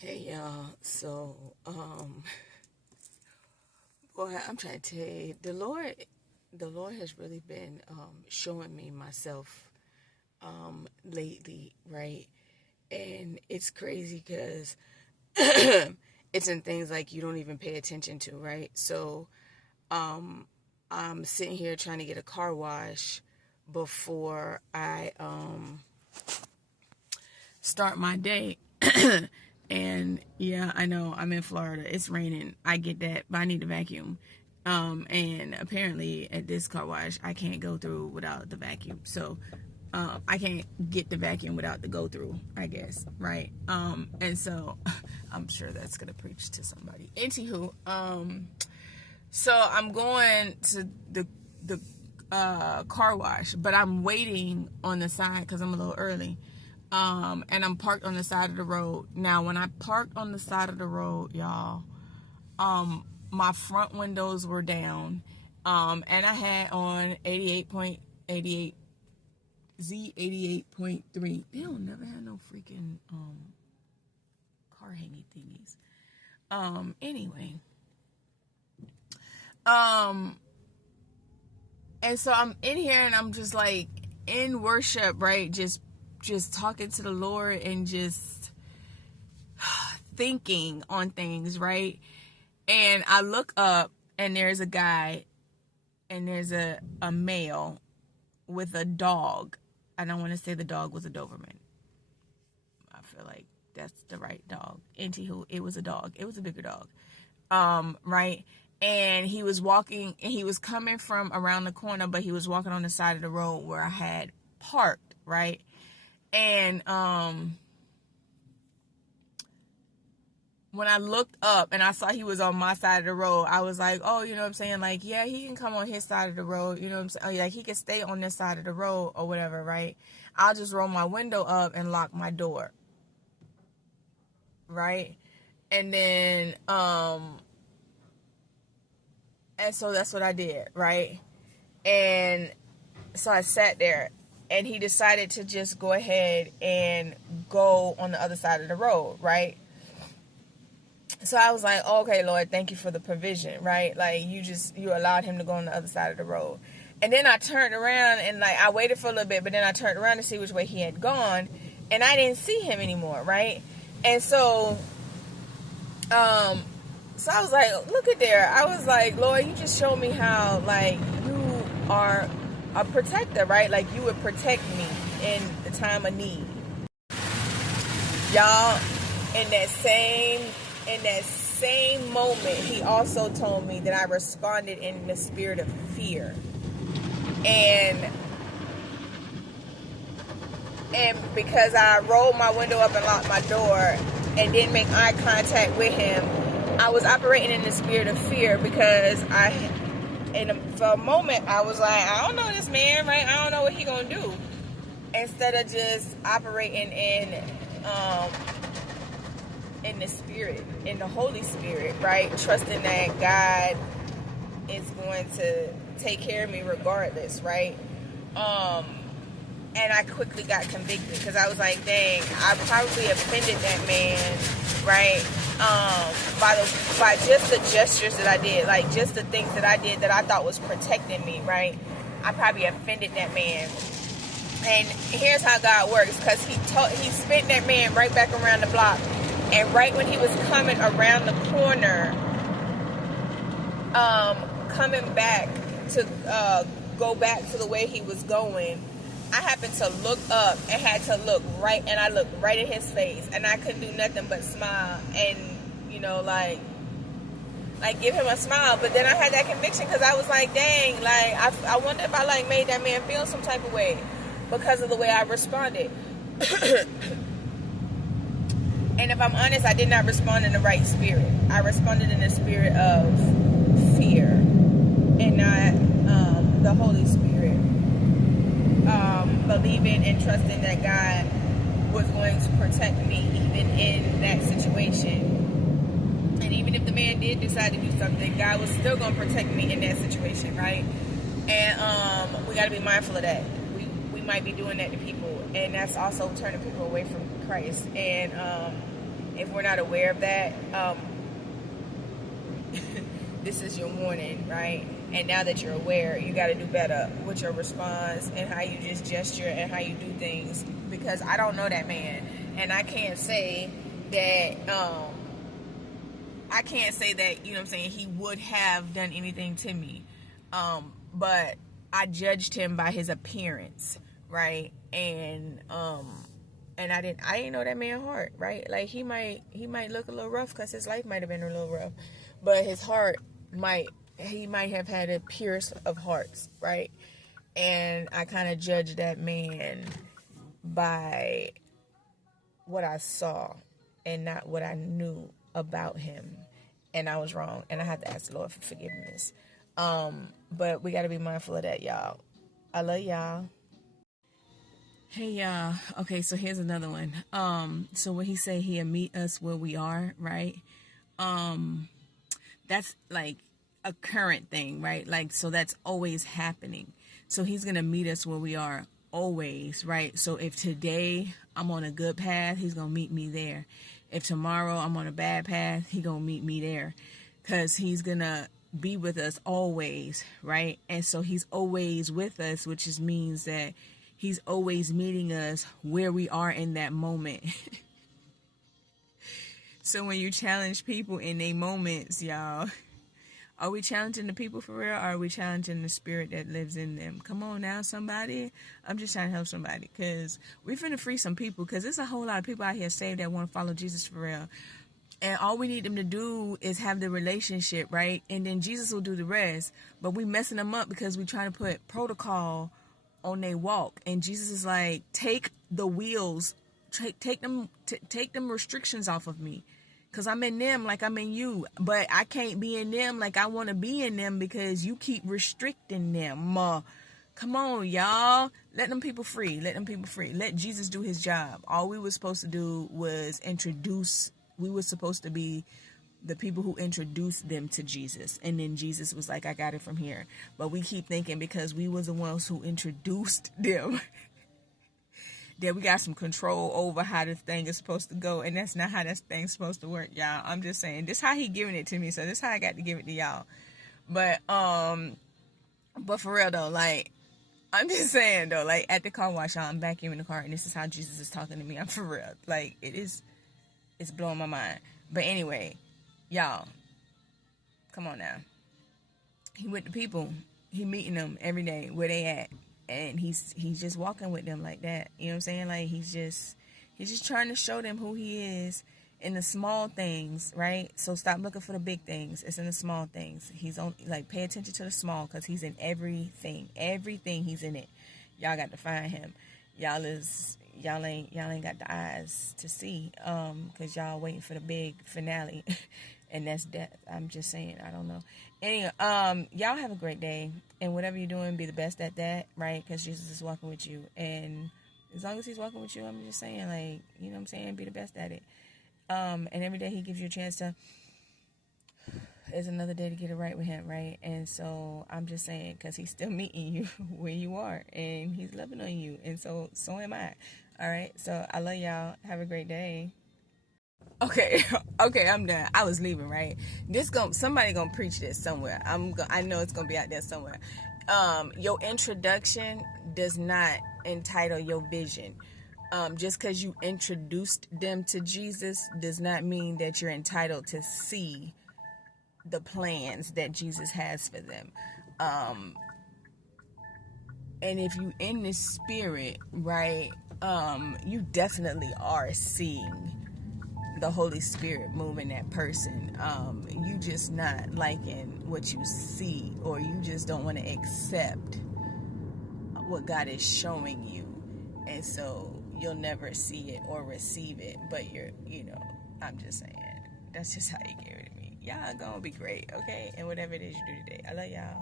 Hey y'all, boy, I'm trying to tell you, the Lord has really been showing me myself lately, right? And it's crazy because it's in things like you don't even pay attention to, right? So I'm sitting here trying to get a car wash before I start my day. And yeah, I know I'm in Florida. It's raining. I get that, but I need to vacuum. And apparently at this car wash, I can't go through without the vacuum. So I can't get the vacuum without the go through, I guess, right? And so I'm sure that's gonna preach to somebody. Anywho, so I'm going to the car wash, but I'm waiting on the side because I'm a little early. And I'm parked on the side of the road. Now, when I parked on the side of the road, y'all, my front windows were down. And I had on 88.88 Z88.3. They don't never have no freaking car hanging thingies. Anyway. And so I'm in here and I'm just like in worship, right? Just talking to the Lord and just thinking on things, right? And I look up and there's a guy and there's a male with a dog. I don't want to say the dog was a Doberman. I feel like that's the right dog. Anywho, it was a dog. It was a bigger dog. Right? And he was walking and he was coming from around the corner, but he was walking on the side of the road where I had parked, right? And when I looked up and I saw he was on my side of the road, I was like, oh, you know what I'm saying? Like, yeah, he can come on his side of the road. You know what I'm saying? Like, he can stay on this side of the road or whatever, right? I'll just roll my window up and lock my door. Right? And then, and so that's what I did, right? And so I sat there and he decided to just go ahead and go on the other side of the road, right? So I was like, oh, okay, Lord, thank you for the provision, right? Like, you allowed him to go on the other side of the road. And then I turned around and, like, I waited for a little bit, but then I turned around to see which way he had gone, and I didn't see him anymore, right? And so, so I was like, look at there. I was like, Lord, you just showed me how, like, you are a protector, right? Like, you would protect me in the time of need. Y'all, in that same moment, he also told me that I responded in the spirit of fear. And because I rolled my window up and locked my door and didn't make eye contact with him, I was operating in the spirit of fear because for a moment, I was like, I don't know this man, right? I don't know what he gonna do. Instead of just operating in the spirit, in the Holy Spirit, right? Trusting that God is going to take care of me regardless, right? And I quickly got convicted because I was like, dang, I probably offended that man, right? By just the gestures that I did, like just the things that I did that I thought was protecting me, right? I probably offended that man. And here's how God works, because he spent that man right back around the block. And right when he was coming around the corner, coming back to go back to the way he was going, I happened to look up and had to look right, and I looked right in his face, and I couldn't do nothing but smile and, you know, like give him a smile. But then I had that conviction because I was like, dang, like I wonder if I like made that man feel some type of way because of the way I responded. And if I'm honest, I did not respond in the right spirit. I responded in the spirit of fear and not the Holy Spirit. Believing and trusting that God was going to protect me even in that situation. And even if the man did decide to do something, God was still going to protect me in that situation, right? And we got to be mindful of that. We might be doing that to people, and that's also turning people away from Christ. And if we're not aware of that, this is your warning, right? And now that you're aware, you got to do better with your response and how you just gesture and how you do things, because I don't know that man, and I can't say that you know what I'm saying, he would have done anything to me, but I judged him by his appearance, right? And I didn't know that man's heart, right? Like he might look a little rough because his life might have been a little rough, but his heart he might have had a purest of hearts, right? And I kind of judged that man by what I saw and not what I knew about him, and I was wrong, and I had to ask the Lord for forgiveness. But we got to be mindful of that, y'all. I love y'all. Hey y'all. Okay, so here's another one. So when he say he'll meet us where we are, right? That's like a current thing, right? Like, so that's always happening. So he's gonna meet us where we are always, right? So if today I'm on a good path, he's gonna meet me there. If tomorrow I'm on a bad path, he gonna meet me there, because he's gonna be with us always, right? And so he's always with us, which just means that he's always meeting us where we are in that moment. So when you challenge people in their moments, y'all, are we challenging the people for real, or are we challenging the spirit that lives in them? Come on now, somebody. I'm just trying to help somebody, because we finna free some people, because there's a whole lot of people out here saved that want to follow Jesus for real. And all we need them to do is have the relationship, right? And then Jesus will do the rest. But we messing them up because we trying to put protocol on their walk. And Jesus is like, take the wheels, take them restrictions off of me. Because I'm in them like I'm in you. But I can't be in them like I want to be in them, because you keep restricting them. Come on, y'all. Let them people free. Let them people free. Let Jesus do his job. All we were supposed to do was introduce. We were supposed to be the people who introduced them to Jesus. And then Jesus was like, I got it from here. But we keep thinking because we was the ones who introduced them that we got some control over how this thing is supposed to go. And that's not how this thing's supposed to work, y'all. I'm just saying, this how he giving it to me. So this how I got to give it to y'all. But for real though, like, I'm just saying though, like at the car wash, y'all, I'm back here in the car and this is how Jesus is talking to me. I'm for real. Like it's blowing my mind. But anyway, y'all, come on now. He with the people. He meeting them every day where they at. And he's just walking with them like that. You know what I'm saying? Like he's just trying to show them who he is in the small things, right? So stop looking for the big things. It's in the small things. He's on, like, pay attention to the small, because he's in everything. Everything he's in it. Y'all got to find him. Y'all ain't got the eyes to see, because y'all waiting for the big finale. And that's death. I'm just saying, I don't know. Anyway, y'all have a great day, and whatever you're doing, be the best at that, right? Because Jesus is walking with you, and as long as he's walking with you, I'm just saying, like, you know what I'm saying, be the best at it. And every day he gives you a chance to, is another day to get it right with him, right? And so I'm just saying, because he's still meeting you where you are, and he's loving on you, and so am I. All right, so I love y'all. Have a great day. Okay, I'm done. I was leaving, right? Somebody gonna preach this somewhere. I know it's gonna be out there somewhere. Your introduction does not entitle your vision. Just because you introduced them to Jesus does not mean that you're entitled to see the plans that Jesus has for them. And if you in the spirit, right, you definitely are seeing the Holy Spirit moving that person. You just not liking what you see, or you just don't want to accept what God is showing you, and so you'll never see it or receive it. But I'm just saying, that's just how you gave it to me. Y'all gonna be great, okay? And whatever it is you do today, I love y'all.